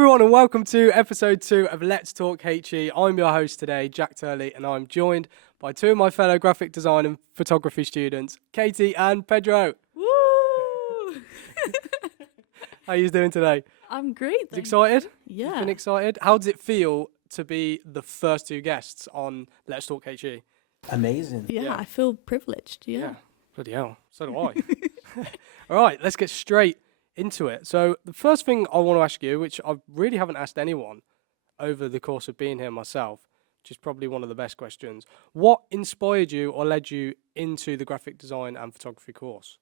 everyone, and welcome to episode 2 of Let's Talk HE. I'm your host today, Jack Turley, and I'm joined by two of my fellow graphic design and photography students, Katie and Pedro. Woo! How are you doing today? I'm great. You excited? Yeah. You've been excited? How does it feel to be the first two guests on Let's Talk HE? Amazing. Yeah, I feel privileged. Yeah. Bloody hell. So do I. All right, let's get straight into it. So the first thing I want to ask you, which I really haven't asked anyone over the course of being here myself, which is probably one of the best questions. What inspired you or led you into the graphic design and photography course?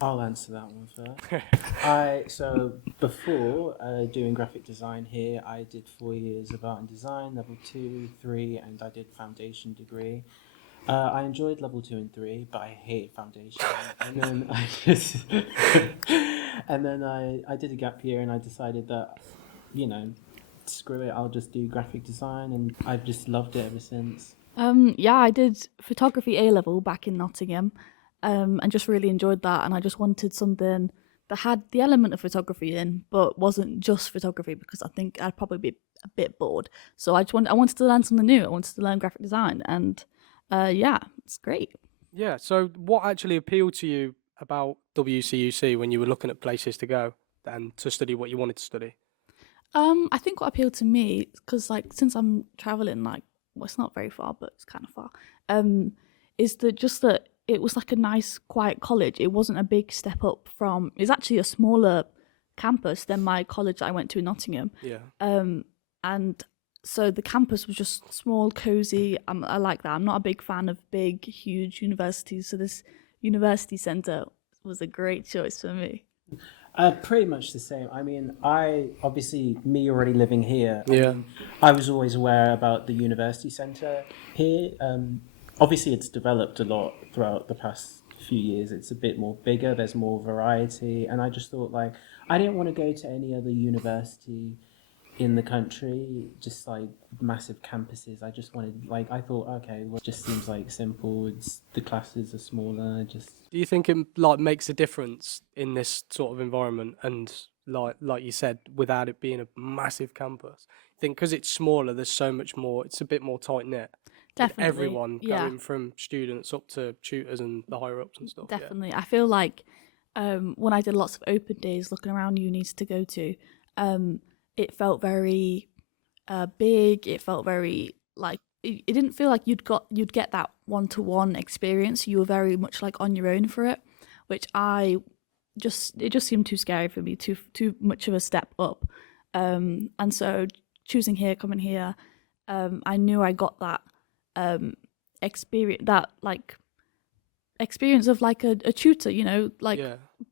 I'll answer that one first. So before doing graphic design here, I did 4 years of art and design, level 2, 3, and I did foundation degree. I enjoyed level 2 and 3, but I hate foundation. And then I did a gap year, and I decided that, screw it, I'll just do graphic design, and I've just loved it ever since. I did photography A level back in Nottingham, and just really enjoyed that. And I just wanted something that had the element of photography in, but wasn't just photography, because I think I'd probably be a bit bored. So I wanted to learn something new. I wanted to learn graphic design, and it's great. Yeah, so what actually appealed to you about WCUC when you were looking at places to go and to study what you wanted to study? I think what appealed to me, because since I'm traveling, it's not very far, but it's kind of far, is that it was like a nice, quiet college. It wasn't a big step up from. It's actually a smaller campus than my college that I went to in Nottingham. Yeah. And so the campus was just small, cozy. I like that. I'm not a big fan of big, huge universities. So this university centre was a great choice for me. Pretty much the same. I mean, me already living here, Yeah. I was always aware about the university centre here. Obviously, it's developed a lot throughout the past few years. It's a bit more bigger, there's more variety, and I just thought, I didn't want to go to any other university in the country, just massive campuses. I just wanted, I thought, okay, well, it just seems simple. The classes are smaller. Do you think it makes a difference in this sort of environment, and like you said, without it being a massive campus? I think because it's smaller, there's so much more. It's a bit more tight knit. Definitely, everyone going from students up to tutors and the higher ups and stuff. Definitely, I feel like when I did lots of open days looking around unis to go to, it felt very big. It felt very it didn't feel like you'd get that one-to-one experience. You were very much on your own for it, which it just seemed too scary for me, too much of a step up. And so choosing here, coming here, I knew I got that experience, experience of a tutor,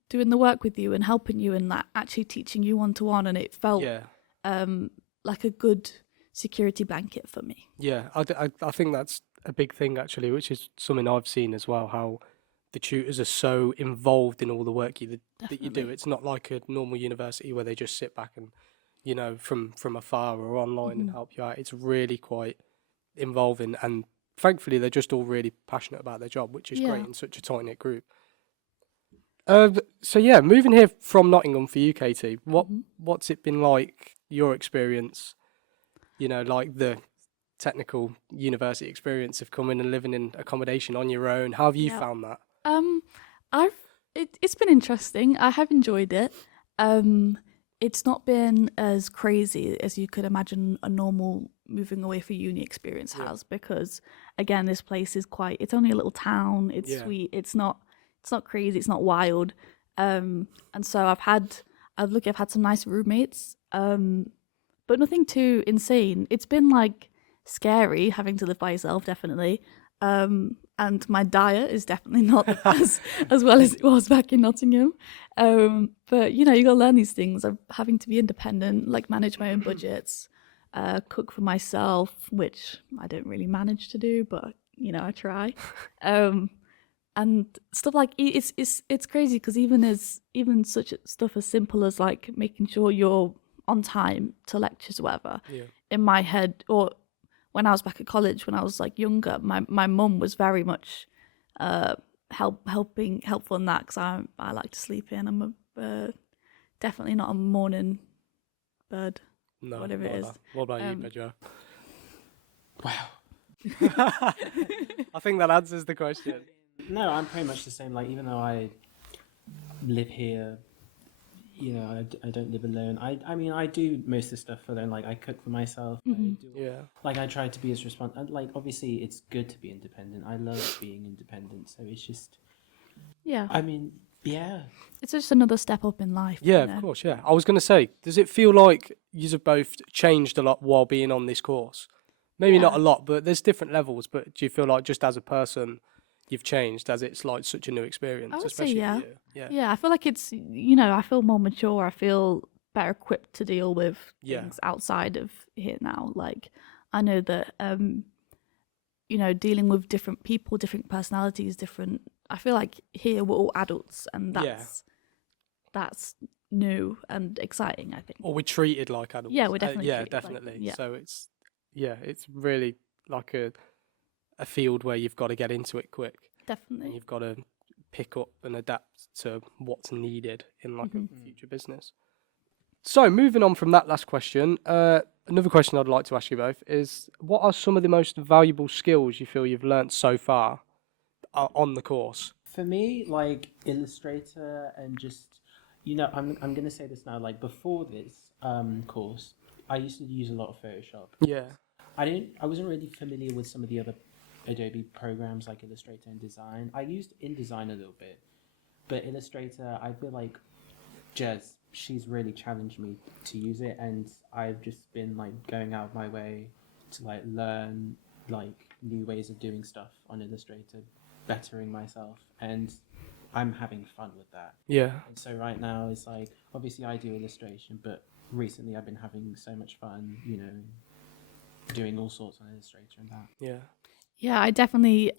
doing the work with you and helping you and actually teaching you one-to-one, and it felt like a good security blanket for me. Yeah, I think that's a big thing actually, which is something I've seen as well, how the tutors are so involved in all the work that you do. It's not like a normal university where they just sit back and, from afar or online and help you out. It's really quite involving, and thankfully they're just all really passionate about their job, which is great in such a tight-knit group. So moving here from Nottingham for you, Katie, what's it been like, your experience, the technical university experience of coming and living in accommodation on your own? How have you found that? It's been interesting. I have enjoyed it. It's not been as crazy as you could imagine a normal moving away for uni experience has, because again, this place is it's only a little town. It's sweet. It's not crazy. It's not wild. And so I've had some nice roommates, but nothing too insane. It's been scary having to live by yourself, definitely. And my diet is definitely not as well as it was back in Nottingham. But you gotta learn these things of having to be independent, manage my own budgets, cook for myself, which I don't really manage to do, but I try. And stuff it's crazy, because even such stuff as simple as making sure you're on time to lectures or whatever. In my head, or when I was back at college, when I was younger, my mum was very much helpful in that, because I like to sleep in. I'm definitely not a morning bird. No, Whatever it not is. that. What about you, Um, Pedro? Wow. I think that answers the question. No, I'm pretty much the same. Like, even though I live here, I don't live alone. I mean, I do most of the stuff alone. Like, I cook for myself. I do, Yeah. like, I try to be as responsible. Like, obviously, it's good to be independent. I love being independent. So it's just, Yeah, I mean, yeah. it's just another step up in life. Yeah, you of know? course, yeah. I was going to say, does it feel like you have both changed a lot while being on this course? Maybe not Yeah. a lot, but there's different levels. But do you feel like just as a person, you've changed as it's like such a new experience, I would say especially yeah. for you? Yeah. Yeah, I feel like it's, I feel more mature. I feel better equipped to deal with Yeah. things outside of here now. Like, I know that, dealing with different people, different personalities, different. I feel like here we're all adults, and Yeah. that's new and exciting, I think. Or we're treated like adults. Yeah, we're definitely yeah, treated like- definitely. yeah. So it's really like a field where you've got to get into it quick. And Definitely. you've got to pick up and adapt to what's needed in like a future business. So moving on from that last question, another question I'd like to ask you both is, what are some of the most valuable skills you feel you've learnt so far on the course? For me, like, Illustrator and just, I'm going to say this now, like, before this course, I used to use a lot of Photoshop. Yeah. I wasn't really familiar with some of the other Adobe programs like Illustrator and Design. I used InDesign a little bit, but Illustrator, I feel like Jez, she's really challenged me to use it, and I've just been like going out of my way to like learn like new ways of doing stuff on Illustrator, bettering myself, and I'm having fun with that. Yeah. And so right now it's like, obviously I do illustration, but recently I've been having so much fun, doing all sorts on Illustrator and that. Yeah. Yeah, I definitely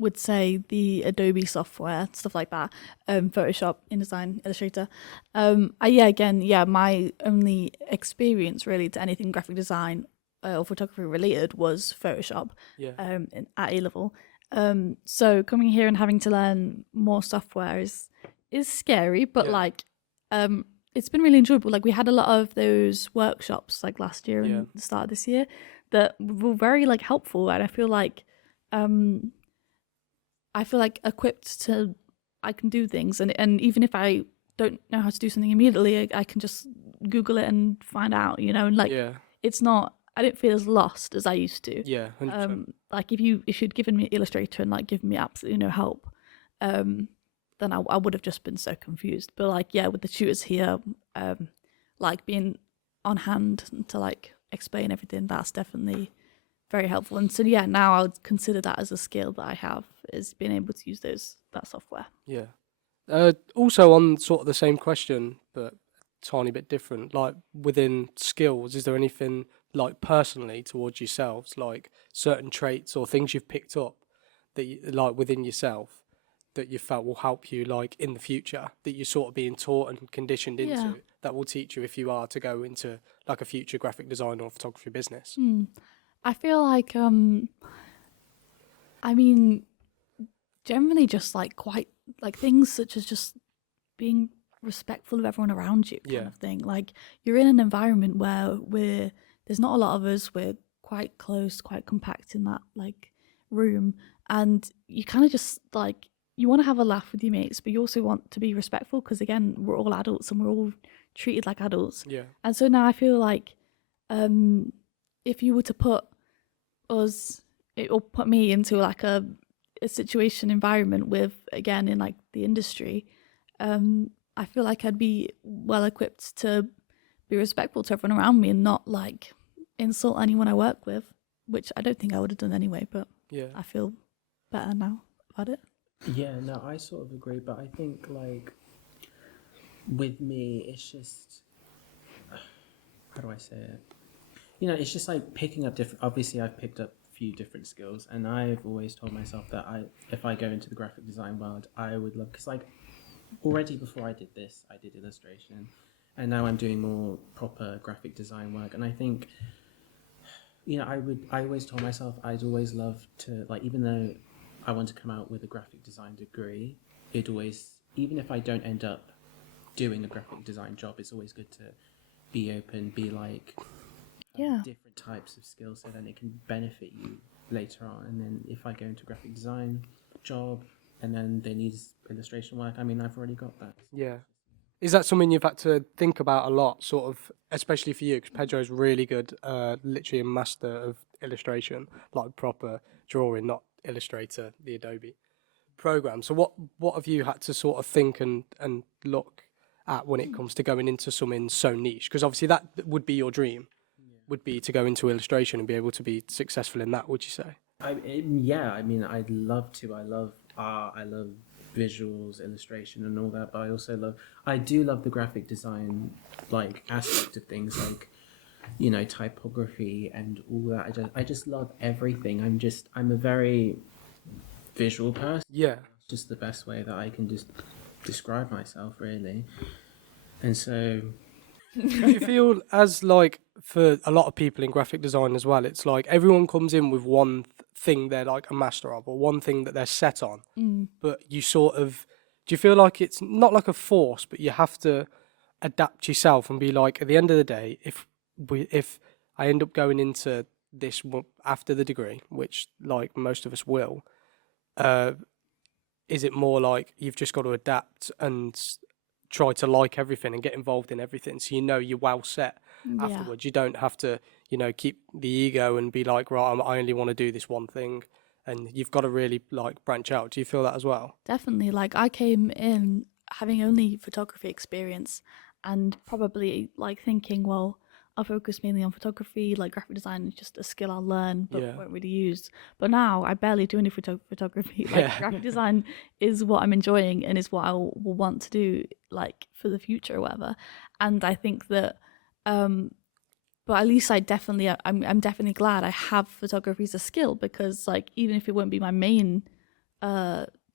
would say the Adobe software, stuff like that, Photoshop, InDesign, Illustrator. My only experience really to anything graphic design or photography related was Photoshop Yeah. at A level. So coming here and having to learn more software is scary, but it's been really enjoyable. Like, we had a lot of those workshops like last year and the start of this year that were very like helpful, and I feel like equipped to, I can do things, and even if I don't know how to do something immediately, I can just Google it and find out, and like it's not, I don't feel as lost as I used to. Yeah. 100%. Like if you'd given me Illustrator and like given me absolutely no help, then I would have just been so confused. But like, with the tutors here, like being on hand to like explain everything, that's definitely very helpful. And so now I would consider that as a skill that I have, is being able to use that software. Yeah. Also on sort of the same question, but a tiny bit different, like within skills, is there anything like personally towards yourselves, like certain traits or things you've picked up that you, like within yourself, that you felt will help you like in the future, that you're sort of being taught and conditioned into, that will teach you if you are to go into like a future graphic design or photography business? I feel like I mean, generally just like quite like things such as just being respectful of everyone around you, kind of thing. Like, you're in an environment where there's not a lot of us, we're quite close, quite compact in that like room, and you kind of just like, you want to have a laugh with your mates, but you also want to be respectful, because again, we're all adults and we're all treated like adults. And so now I feel like if you were to put me into like a situation environment with, again, in like the industry, I feel like I'd be well equipped to be respectful to everyone around me and not like insult anyone I work with, which I don't think I would have done anyway, but I feel better now about it. Yeah, no, I sort of agree, but I think like with me, it's just, how do I say it? It's just like picking up different, obviously I've picked up a few different skills, and I've always told myself that if I go into the graphic design world, I would love, because like already before I did this, I did illustration, and now I'm doing more proper graphic design work, and I think, I always told myself I'd always love to, like, even though I want to come out with a graphic design degree, even if I don't end up doing a graphic design job, it's always good to be open, be like Yeah. different types of skill set, and it can benefit you later on. And then if I go into graphic design job and then they need illustration work, I mean, I've already got that. Yeah. Is that something you've had to think about a lot, sort of, especially for you? Because Pedro's really good, literally a master of illustration, like proper drawing, not Illustrator, the Adobe program. So what have you had to sort of think and look at when it comes to going into something so niche? Because obviously that would be your dream, would be to go into illustration and be able to be successful in that, would you say? Yeah, I mean, I'd love to. I love art, I love visuals, illustration, and all that. But I do love the graphic design like aspect of things, like, you know, typography and all that. I just love everything. I'm a very visual person. Yeah. It's just the best way that I can just describe myself, really. And so, Do you feel as like for a lot of people in graphic design as well, it's like everyone comes in with one thing they're like a master of or one thing that they're set on, but you sort of, do you feel like it's not like a force, but you have to adapt yourself and be like, at the end of the day, if I end up going into this after the degree, which like most of us will, is it more like you've just got to adapt and try to like everything and get involved in everything, so you know you're well set afterwards? You don't have to, you know, keep the ego and be like, right, I only want to do this one thing, and you've got to really like branch out. Do you feel that as well? Definitely. Like, I came in having only photography experience and probably like thinking, well, I'll focus mainly on photography, like graphic design is just a skill I'll learn but won't really use. But now I barely do any photography. Like graphic design is what I'm enjoying and is what I will want to do like for the future or whatever. And I think that but at least I'm definitely glad I have photography as a skill, because like even if it won't be my main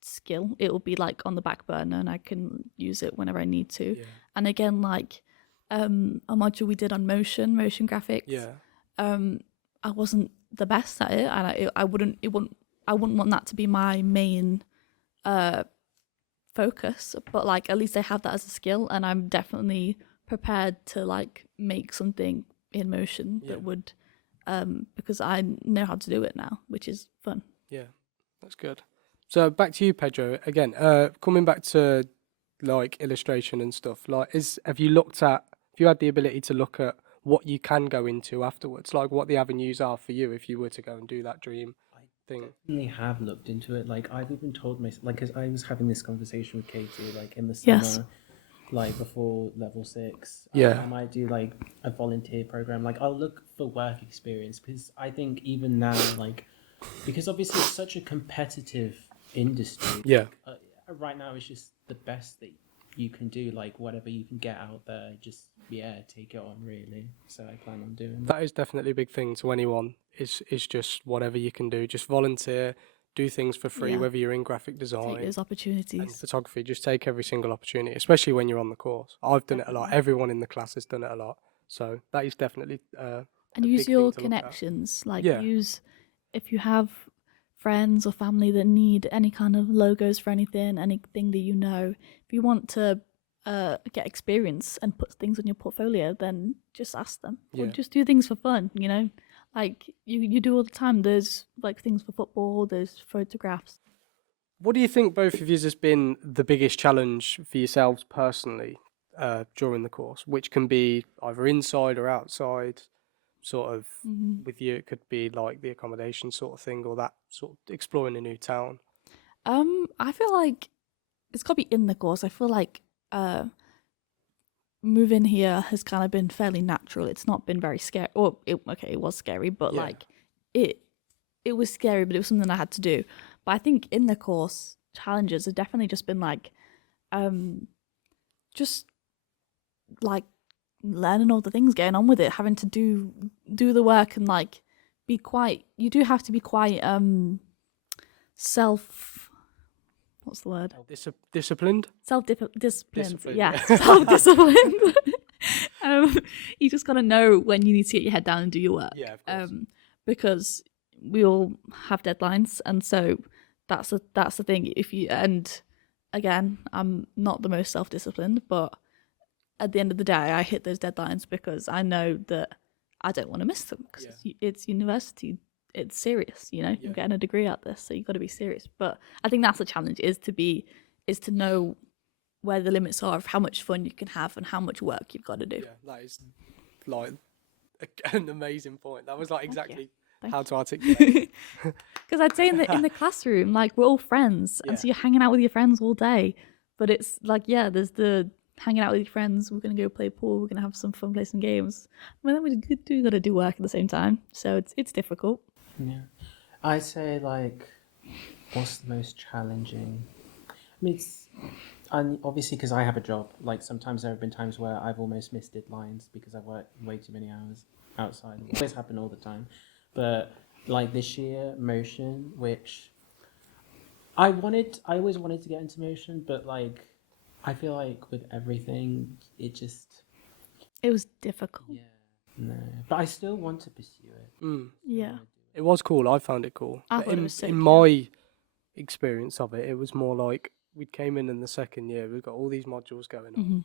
skill, it will be like on the back burner and I can use it whenever I need to. And again, like a module we did on motion graphics, I wasn't the best at it, and I wouldn't want that to be my main focus, but like at least I have that as a skill, and I'm definitely prepared to like make something in motion that would because I know how to do it now, which is fun. Yeah, that's good. So back to you, Pedro, again, coming back to like illustration and stuff, like have you had the ability to look at what you can go into afterwards, like what the avenues are for you if you were to go and do that dream thing? I definitely have looked into it. Like, I've even told myself, like, because I was having this conversation with Katie, like in the summer, like before level 6. I might do like a volunteer program. Like, I'll look for work experience, because I think even now, like, because obviously it's such a competitive industry. Like, right now it's just the best that you can do, like whatever you can get out there, just take it on, really. So I plan on doing that. That is definitely a big thing to anyone, is just whatever you can do, just volunteer, do things for free, whether you're in graphic design, take those opportunities, and photography. Just take every single opportunity, especially when you're on the course. I've done it a lot, everyone in the class has done it a lot, so that is definitely and use your connections, like use, if you have friends or family that need any kind of logos for anything that you know, if you want to get experience and put things on your portfolio, then just ask them, or just do things for fun, you know, like you do all the time. There's like things for football, there's photographs. What do you think both of you has been the biggest challenge for yourselves personally during the course, which can be either inside or outside? Sort of with you, it could be like the accommodation sort of thing, or that sort of exploring a new town. I feel like it's got to be in the course. I feel like moving here has kind of been fairly natural. It's not been very scary. Or it was scary, but like it was scary, but it was something I had to do. But I think in the course, challenges have definitely just been like just like learning all the things, getting on with it, having to do the work, and like you do have to be quite what's the word? Disciplined? Self-disciplined. Yeah, self-disciplined. You just gotta know when you need to get your head down and do your work. Yeah, of course. Because we all have deadlines, and so that's the thing. And again, I'm not the most self-disciplined, but at the end of the day, I hit those deadlines because I know that I don't want to miss them because it's university. It's serious, you know. You're getting a degree at this, so you've got to be serious. But I think that's the challenge: is to know where the limits are of how much fun you can have and how much work you've got to do. Yeah, that is like an amazing point. That was like exactly how to articulate. Because I'd say in the classroom, like we're all friends, and so you're hanging out with your friends all day. But it's like, there's the hanging out with your friends. We're gonna go play pool. We're gonna have some fun, play some games. But then we do gotta do work at the same time, so it's difficult. Yeah, I'd say like, what's the most challenging? I mean, and obviously because I have a job. Like sometimes there have been times where I've almost missed deadlines because I've worked way too many hours outside. It always happen all the time, but like this year, motion, which I always wanted to get into motion, but like I feel like with everything, it was difficult. Yeah, no, but I still want to pursue it. Yeah. It was cool. I found it cool. I But thought it was sick, in my experience of it, it was more like we came in the second year. We've got all these modules going on,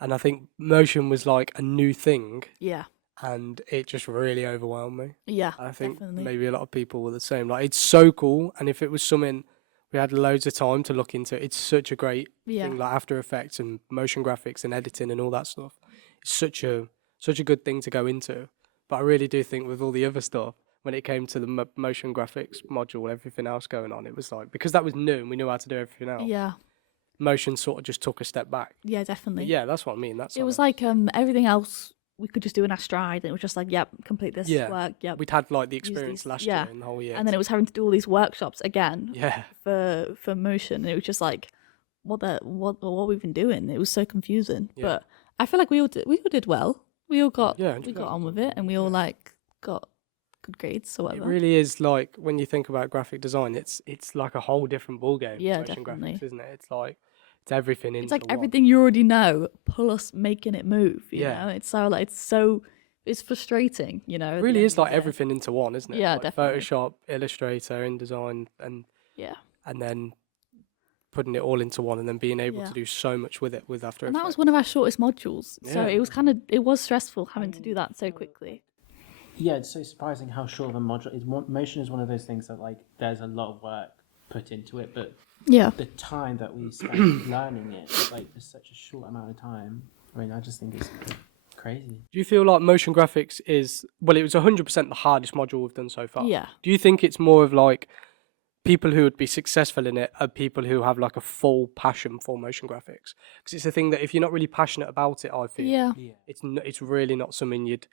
and I think motion was like a new thing, Yeah. and it just really overwhelmed me. Yeah. I think definitely. maybe a lot of people were the same. Like it's so cool, and if it was something we had loads of time to look into, it's such a great thing. Like After Effects and motion graphics and editing and all that stuff. It's such a good thing to go into. But I really do think with all the other stuff, when it came to the motion graphics module, everything else going on, it was like, because that was new and we knew how to do everything else. Yeah. Motion sort of just took a step back. Yeah, definitely. But yeah, that's what I mean. It was like everything else we could just do in our stride, and it was just like, complete this work. Yep. We'd had like the experience last year in the whole year. And then it was having to do all these workshops again. Yeah. For motion, and it was just like, what we've been doing. It was so confusing. Yeah. But I feel like we all did well. We all got on with it, and we all like got good grades or whatever. It really is like when you think about graphic design, it's like a whole different ballgame. Yeah, motion definitely. Graphics, isn't it? It's like it's everything. It's like everything you already know, plus making it move. You know, it's frustrating. You know, it really is like everything into one, isn't it? Yeah, like definitely. Photoshop, Illustrator, InDesign, and and then putting it all into one, and then being able to do so much with it with After Effects. And that was one of our shortest modules, so it was it was stressful having to do that so quickly. Yeah, it's so surprising how short of a module is. Motion is one of those things that like there's a lot of work put into it, but the time that we spent learning it, like for such a short amount of time, I mean, I just think it's crazy. Do you feel like motion graphics is, well, it was 100% the hardest module we've done so far? Yeah. Do you think it's more of like people who would be successful in it are people who have like a full passion for motion graphics? Because it's a thing that if you're not really passionate about it, I feel it's really not something you'd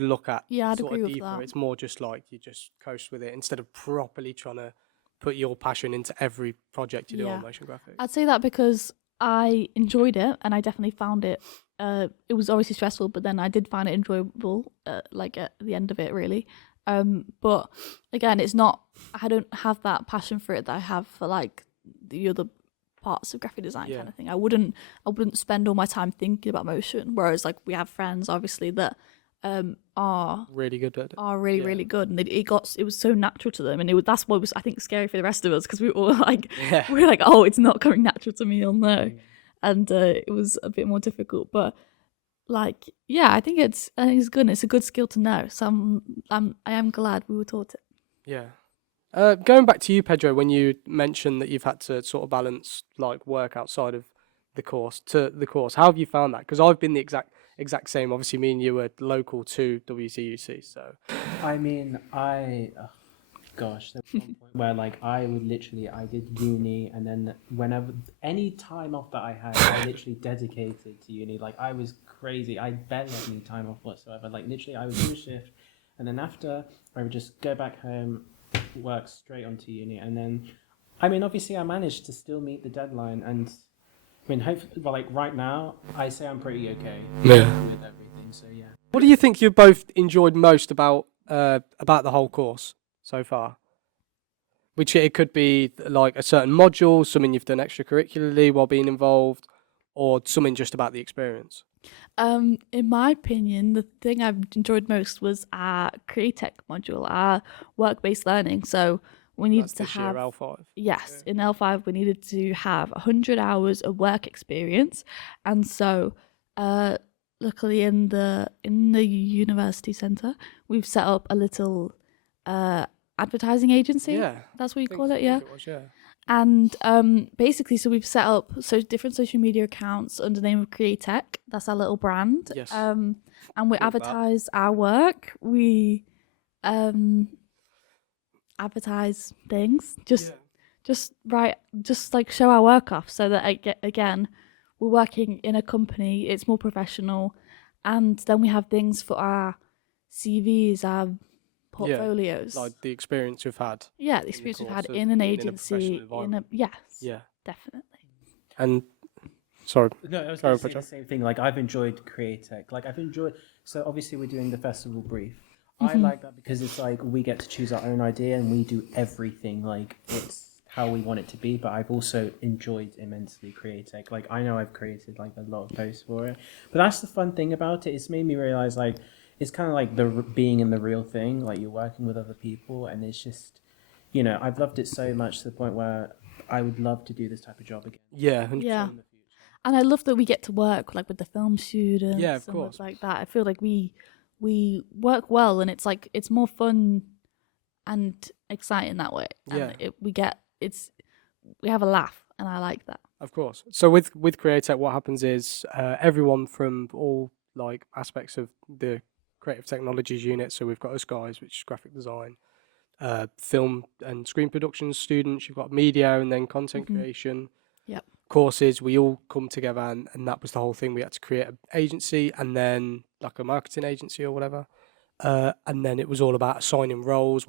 look at. Yeah, I'd sort agree of with deeper. that. It's more just like you just coast with it instead of properly trying to put your passion into every project you do on motion graphics. I'd say that because I enjoyed it, and I definitely found it. It was obviously stressful, but then I did find it enjoyable. Like at the end of it, really. But again, it's not. I don't have that passion for it that I have for like the other parts of graphic design kind of thing. I wouldn't spend all my time thinking about motion. Whereas like we have friends, obviously, that are really good at it. Are really really good, and it was so natural to them, and that's what was I think scary for the rest of us because we were all like we were like, oh, it's not coming natural to me, I'll know, and it was a bit more difficult, but like I think it's good. And it's a good skill to know, so I am glad we were taught it. Yeah. Going back to you, Pedro, when you mentioned that you've had to sort of balance like work outside of the course, how have you found that? Because I've been the exact same. Obviously, me and you were local to WCUC, so. I mean, there was one point where like I did uni, and then any time off that I had, I literally dedicated to uni. Like I was crazy. I barely had any time off whatsoever. Like literally, I would do a shift, and then after I would just go back home, work straight onto uni, and then, I mean, obviously, I managed to still meet the deadline, and I mean, hopefully, like right now, I say I'm pretty okay with everything. So yeah. What do you think you both enjoyed most about the whole course so far? Which it could be like a certain module, something you've done extracurricularly while being involved, or something just about the experience. In my opinion, the thing I've enjoyed most was our Createch module, our work-based learning. So we needed to have L5. Yes, in L5 we needed to have 100 hours of work experience, and so luckily in the university centre, we've set up a little advertising agency. Yeah. That's what you I call it, think yeah. it was, yeah. And basically, so we've set up different social media accounts under the name of Createch. That's our little brand. Yes. And we Love that. advertise our work. We advertise things. Just like show our work off, so that again, we're working in a company. It's more professional, and then we have things for our CVs, our portfolios. Like the experience we've had. Yeah, the experience we've had course of in an being in a agency. professional environment. Yes. Yeah. Definitely. And sorry. No, I was Sorry, going to say Pedro. the same thing. Like, I've enjoyed Createch. Like, I've enjoyed. So obviously, we're doing the festival brief. I like that because it's like we get to choose our own idea and we do everything. Like, it's how we want it to be. But I've also enjoyed immensely Createch. Like, I know I've created like a lot of posts for it. But that's the fun thing about it. It's made me realize like it's kind of like the being in the real thing. Like, you're working with other people, and it's just, you know, I've loved it so much to the point where I would love to do this type of job again. Yeah. 100%. Yeah. And I love that we get to work like with the film students. Yeah, of and course. like that. I feel like we work well, and it's like it's more fun and exciting that way. Yeah. And we have a laugh, and I like that. Of course. So with Createch, what happens is everyone from all like aspects of the creative technologies unit. So we've got us guys, which is graphic design, film and screen production students. You've got media and then content creation. Yep. Courses. We all come together, and that was the whole thing. We had to create an agency and then like a marketing agency or whatever. And then it was all about assigning roles,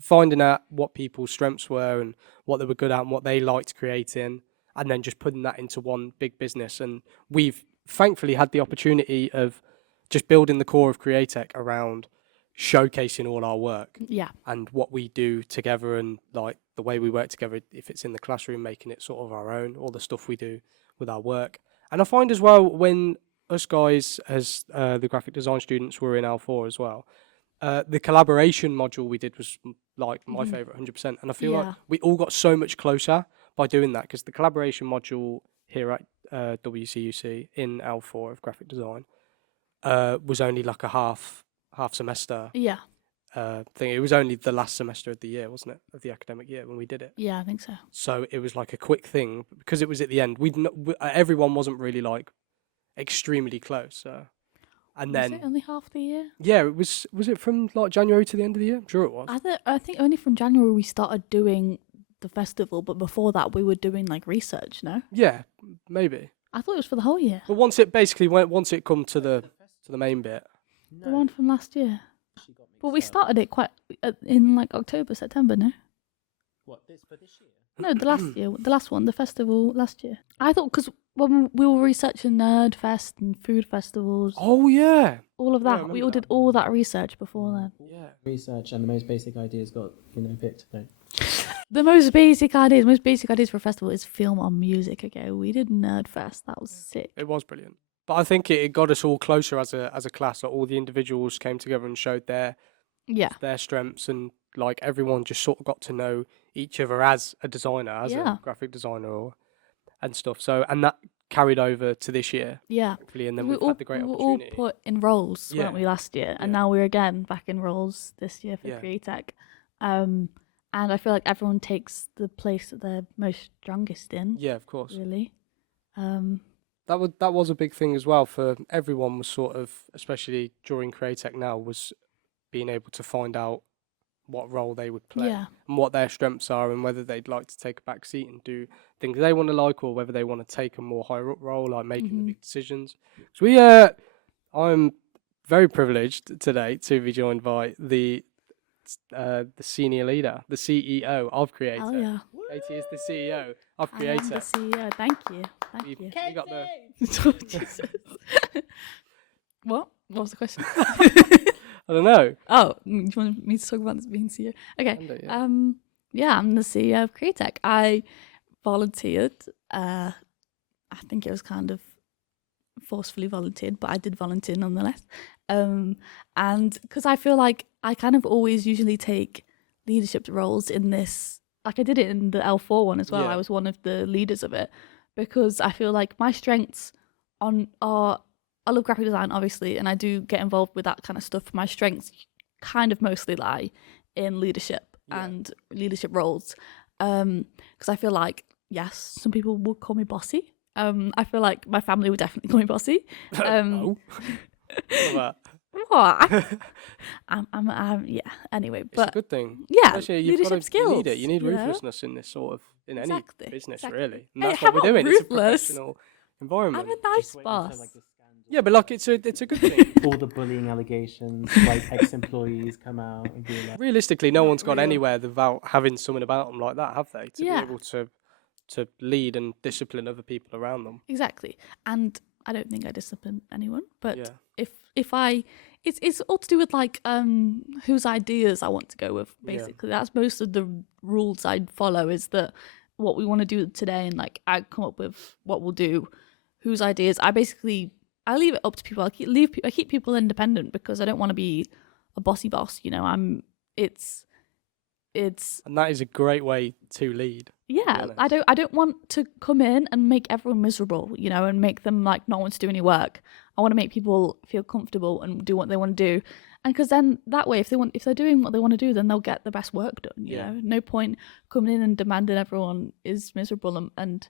finding out what people's strengths were and what they were good at and what they liked creating, and then just putting that into one big business. And we've thankfully had the opportunity of just building the core of Createch around showcasing all our work Yeah. and what we do together, and like the way we work together, if it's in the classroom, making it sort of our own, all the stuff we do with our work. And I find as well, when us guys as the graphic design students were in L4 as well, the collaboration module we did was like my favorite 100%. And I feel like we all got so much closer by doing that, because the collaboration module here at WCUC in L4 of graphic design was only like a half semester Yeah. thing. It was only the last semester of the year, wasn't it, of the academic year when we did it. Yeah, I think so. So it was like a quick thing because it was at the end. Everyone wasn't really like extremely close. And Was then it only half the year? yeah, it was. Was it from like January to the end of the year? I'm sure it was. I think only from January we started doing the festival, but before that we were doing like research. No, Yeah, maybe. I thought it was for the whole year. But once it come to the main bit. The one from last year. But we started it quite in like October, September. No, What, for this year? no, the last year, the last one, the festival last year. I thought because when we were researching Nerd Fest and food festivals, Oh yeah. all of Yeah, I that, we remember all that. did all that research before then. Yeah. Research and the most basic ideas got, picked. No. The most basic ideas for a festival is film or music. Okay, we did Nerd Fest. That was sick. It was brilliant. But I think it got us all closer as a class. Like all the individuals came together and showed their strengths, and like everyone just sort of got to know each other as a designer, as Yeah. a graphic designer, and stuff. So, and that carried over to this year, Yeah. thankfully, and then we we've all, had the great we were all opportunity. put in roles, Yeah. weren't we, last year? And Yeah. now we're again back in roles this year for Yeah. Createch. And I feel like everyone takes the place that they're most strongest in, Yeah, of course. really. That was a big thing as well for everyone. Was sort of, especially during Createch now, was being able to find out what role they would play Yeah. and what their strengths are, and whether they'd like to take a back seat and do things they want to like, or whether they want to take a more higher up role, like making the big decisions. So I'm very privileged today to be joined by the senior leader, the CEO of Creator. Oh, yeah. Katie is the CEO of I am Creator. the CEO. Thank you. Thank You you. got the Oh, Jesus. What? What was the question? I don't know. Oh, do you want me to talk about this being CEO? Okay. Can do, yeah. Yeah, I'm the CEO of Createch. I volunteered. I think it was kind of forcefully volunteered, but I did volunteer nonetheless. And because I feel like I kind of always usually take leadership roles in this. Like I did it in the L4 one as well. Yeah. I was one of the leaders of it because I feel like my strengths are I love graphic design, obviously, and I do get involved with that kind of stuff. My strengths kind of mostly lie in leadership and leadership roles, because I feel like, yes, some people would call me bossy. I feel like my family would definitely call me bossy. No. What? What? Yeah. Anyway, It's a but good thing. yeah, Especially you've leadership got to, skills. you need it. You need know? ruthlessness in this sort of, in Exactly, any business, exactly. really. And Hey, that's how what we're about doing. It's a ruthless? professional I'm environment. a nice Just wait boss. until, like, the scandal, Yeah, but like it's a good thing. all the bullying allegations, like ex-employees come out and be like, Realistically, no Not one's got real. anywhere without having someone about them like that, have they? To Yeah. be able to lead and discipline other people around them. Exactly. And I don't think I discipline anyone, but Yeah. if I it's all to do with like whose ideas I want to go with, Yeah. basically. That's most of the rules I follow, is that what we want to do today, and like I come up with what we'll do, whose ideas. I leave it up to people. I keep people independent because I don't want to be a bossy boss, you know. It's And that is a great way to lead. yeah, honest. I don't want to come in and make everyone miserable, you know, and make them like not want to do any work. I want to make people feel comfortable and do what they want to do. And because then that way, if they're doing what they want to do, then they'll get the best work done, you know. No point coming in and demanding everyone is miserable and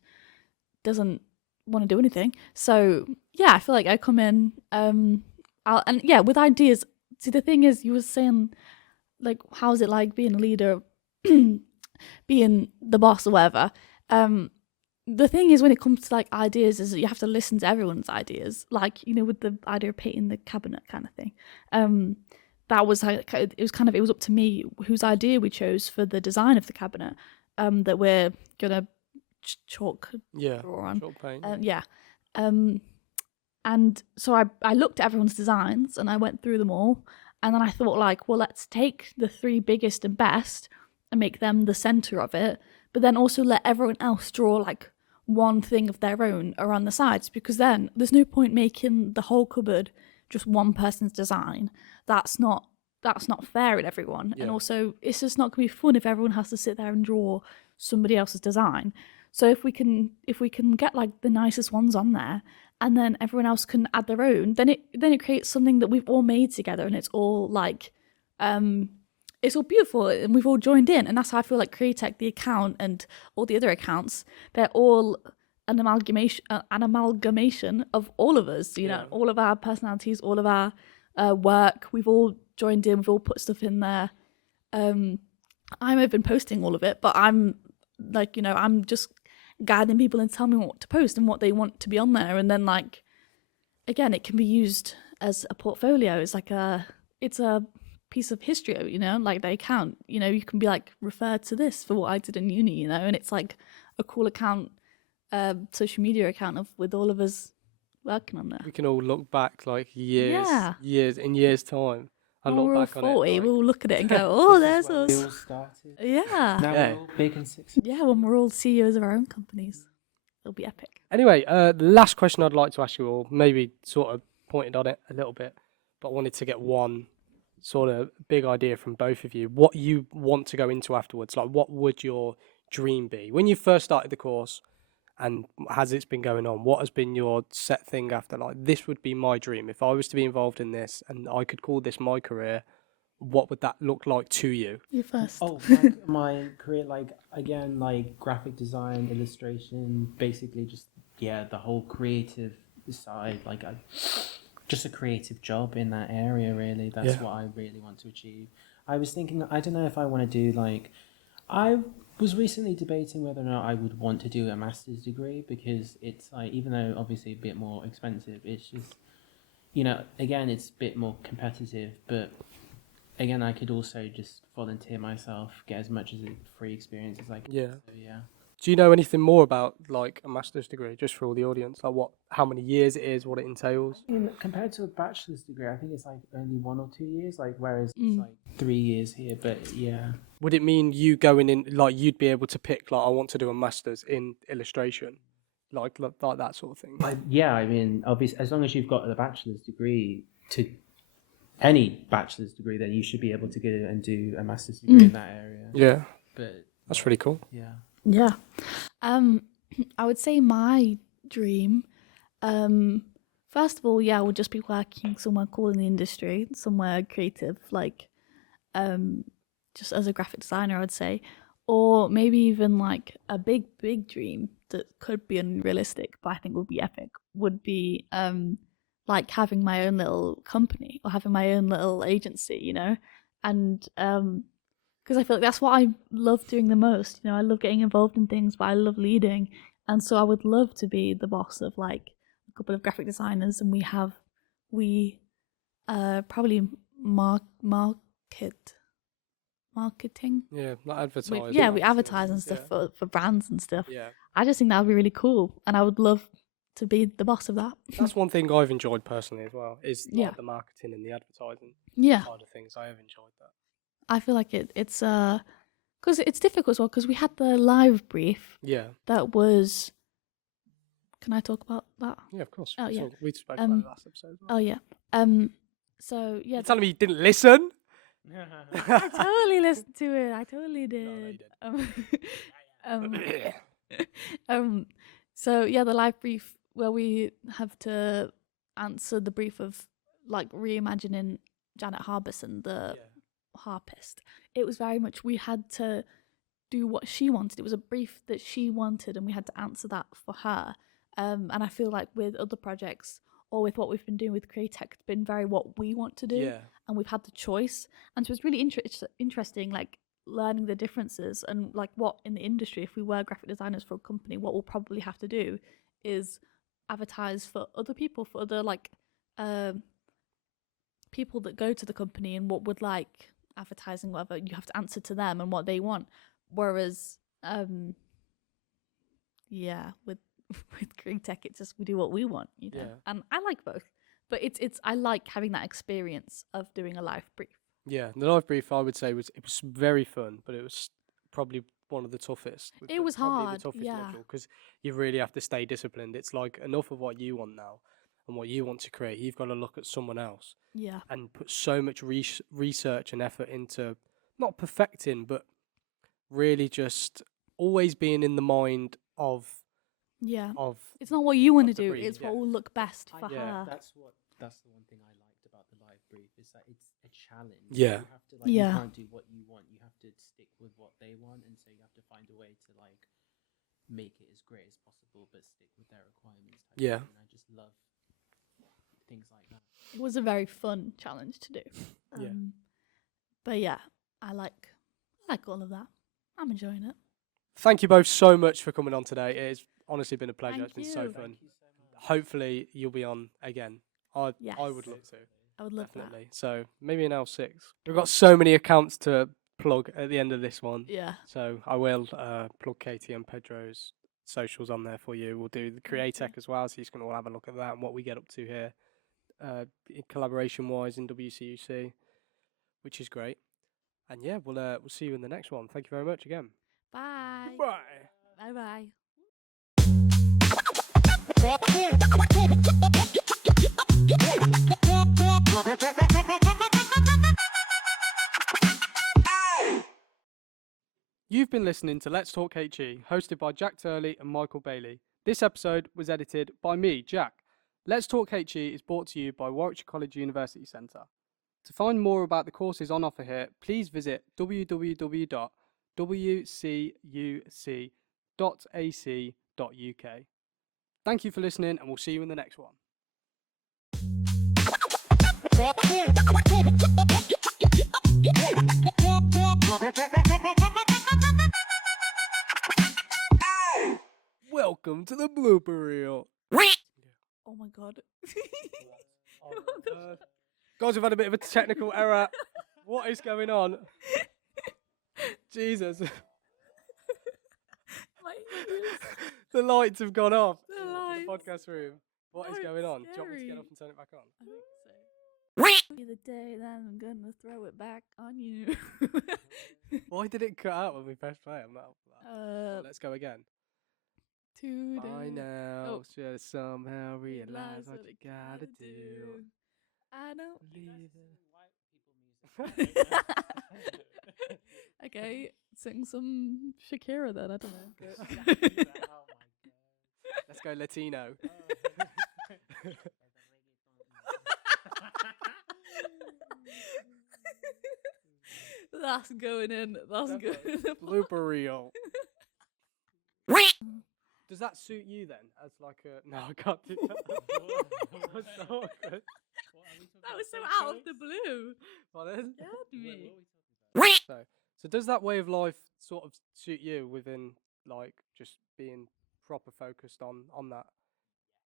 doesn't want to do anything. So yeah, I feel like I come in with ideas. See, the thing is, you were saying, like, how's it like being a leader, being the boss or whatever. The thing is, when it comes to like ideas, is that you have to listen to everyone's ideas. Like, you know, with the idea of painting the cabinet kind of thing. That was like, it was up to me whose idea we chose for the design of the cabinet. That we're gonna chalk draw on. Chalk paint. And so I looked at everyone's designs and I went through them all. And then I thought, like, well, let's take the 3 biggest and best and make them the center of it, but then also let everyone else draw like one thing of their own around the sides, because then there's no point making the whole cupboard just one person's design. That's not fair in everyone. And also, it's just not going to be fun if everyone has to sit there and draw somebody else's design. So if we can get like the nicest ones on there, and then everyone else can add their own, then it creates something that we've all made together, and it's all like, it's all beautiful, and we've all joined in. And that's how I feel like Createch, the account, and all the other accounts, they're all an amalgamation of all of us. You know, all of our personalities, all of our work. We've all joined in. We've all put stuff in there. I've been posting all of it, but I'm like, you know, I'm just guiding people and telling me what to post and what they want to be on there. And then, like, again, it can be used as a portfolio. It's like it's a piece of history, you know, like the account, you know, you can be like, referred to this for what I did in uni, you know, and it's like a cool account, social media account with all of us working on that. We can all look back like years in years time. And When look we're all back 40, on it. Like, we'll look at it and go, oh, "This there's is where we all us. started. Yeah. Now we're all big and successful." Yeah, when we're all CEOs of our own companies. It'll be epic. Anyway, the last question I'd like to ask you all, maybe sort of pointed on it a little bit, but I wanted to get one sort of big idea from both of you. What you want to go into afterwards, like what would your dream be? When you first started the course, and as it's been going on, what has been your set thing after? Like, this would be my dream. If I was to be involved in this and I could call this my career, what would that look like to you? You first. Oh, my career, like, again, like graphic design, illustration, basically just, the whole creative side, like just a creative job in that area, really. That's what I really want to achieve. I was thinking, I don't know if I want to do, like, I was recently debating whether or not I would want to do a master's degree, because it's like, even though obviously a bit more expensive, it's just, you know, again, it's a bit more competitive, but again, I could also just volunteer myself, get as much as a free experience as I can. Yeah. So, yeah. Do you know anything more about like a master's degree, just for all the audience? Like how many years it is, what it entails? I mean, compared to a bachelor's degree, I think it's like only 1 or 2 years, like whereas it's like 3 years here. But yeah. Would it mean you going in, like you'd be able to pick, like, I want to do a master's in illustration, like that sort of thing? I mean, obviously, as long as you've got a bachelor's degree, to any bachelor's degree, then you should be able to go and do a master's degree in that area. Yeah, But that's really cool. yeah. Yeah. I would say my dream, First of all, yeah, I would just be working somewhere cool in the industry, somewhere creative, like just as a graphic designer, I would say. Or maybe even like a big, big dream that could be unrealistic, but I think would be epic, would be like having my own little company or having my own little agency, you know? And because I feel like that's what I love doing the most. You know, I love getting involved in things, but I love leading. And so I would love to be the boss of like a couple of graphic designers, and we probably marketing. Yeah, like advertising. Yeah, we advertise and stuff Yeah. for brands and stuff. Yeah. I just think that would be really cool, and I would love to be the boss of that. That's one thing I've enjoyed personally as well, is like Yeah. the marketing and the advertising Yeah, side of things. I have enjoyed that. I feel like it's because it's difficult as well, because we had the live brief Yeah. that was. Can I talk about that? Yeah, of course. Oh, yeah. We spoke about it last episode as well. Oh yeah. So yeah, You're telling me you didn't listen? I totally listened to it. I totally did. No, you So yeah, the live brief where we have to answer the brief of like reimagining Janet Harbison, the harpist. It was very much we had to do what she wanted. It was a brief that she wanted, and we had to answer that for her. And I feel like with other projects or with what we've been doing with Createch, it's been very what we want to do, Yeah. and we've had the choice. And so it's really interesting, like learning the differences and like what in the industry, if we were graphic designers for a company, what we'll probably have to do is advertise for other people, for other like people that go to the company and what would like advertising, whatever. You have to answer to them and what they want. Whereas, yeah, with Createch, it's just we do what we want, you know. Yeah. And I like both, but it's I like having that experience of doing a live brief. Yeah, the live brief I would say it was very fun, but it was probably one of the toughest. It was probably hard, the toughest yeah. module, because you really have to stay disciplined. It's like enough of what you want now and what you want to create. You've got to look at someone else Yeah. and put so much research and effort into not perfecting, but really just always being in the mind of Yeah. of It's not what you want to of the do, brief, it's yeah. what will look best for Yeah. her. That's the one thing I liked about the live brief, is that it's a challenge. Yeah. You have to like Yeah. you can't do what you want. You have to stick with what they want, and so you have to find a way to like make it as great as possible, but stick with their requirements. type Yeah. thing, And I just love things like that. It was a very fun challenge to do. Yeah. But yeah, I like all of that. I'm enjoying it. Thank you both so much for coming on today. It's honestly been a pleasure. Thank It's been so you. fun. Hopefully you'll be on again. I would Yes. love to. I would love Definitely. So maybe an L6. We've got so many accounts to plug at the end of this one. that. Yeah. So I will plug Katie and Pedro's socials on there for you. We'll do the Createch as well, so you can all have a look at that and what we get up to here, collaboration wise in WCUC, which is great. And yeah, we'll see you in the next one. Thank you very much again. Bye. Bye. Bye bye. You've been listening to Let's Talk HE, hosted by Jack Turley and Michael Bailey. This episode was edited by me, Jack. Let's Talk HE is brought to you by Warwickshire College University Centre. To find more about the courses on offer here, please visit www.wcuc.ac.uk. Thank you for listening, and we'll see you in the next one. Welcome to the blooper reel. Oh my god. Guys, we've had a bit of a technical error. What is going on? Jesus. My ears. The lights have gone off The in the lights. podcast room. What is No, going it's on? Do you want me to get scary. up and turn it back on? I think so. The day that I'm gonna throw it back on you. Why did it cut out when we pressed play? I'm not up for that. Well, let's go again. Today. By now, Oh. should somehow realize what you gotta do. I don't. Leave Okay, sing some Shakira then. I don't know. Let's go Latino. That's going in. That's going in. Blooper reel. Does that suit you then? As like a no, I can't do that. That was so awkward. That was so out of the blue. Well, then. Scared me. So does that way of life sort of suit you within like just being proper focused on that,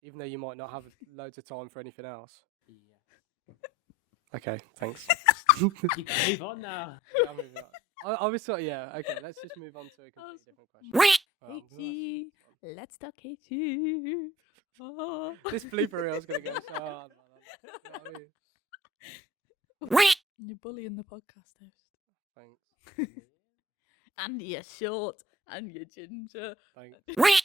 even though you might not have loads of time for anything else? Yeah. Okay, thanks. You can move on now. Yeah, I'm moving on. I was sort of, yeah. Okay, let's just move on to a completely different question. Katie, let's talk Katie. Oh. This bleeper reel is gonna go so hard. Man. You know what I mean? You're bullying the podcast host. Thanks. And you're short, and you're ginger. Thanks.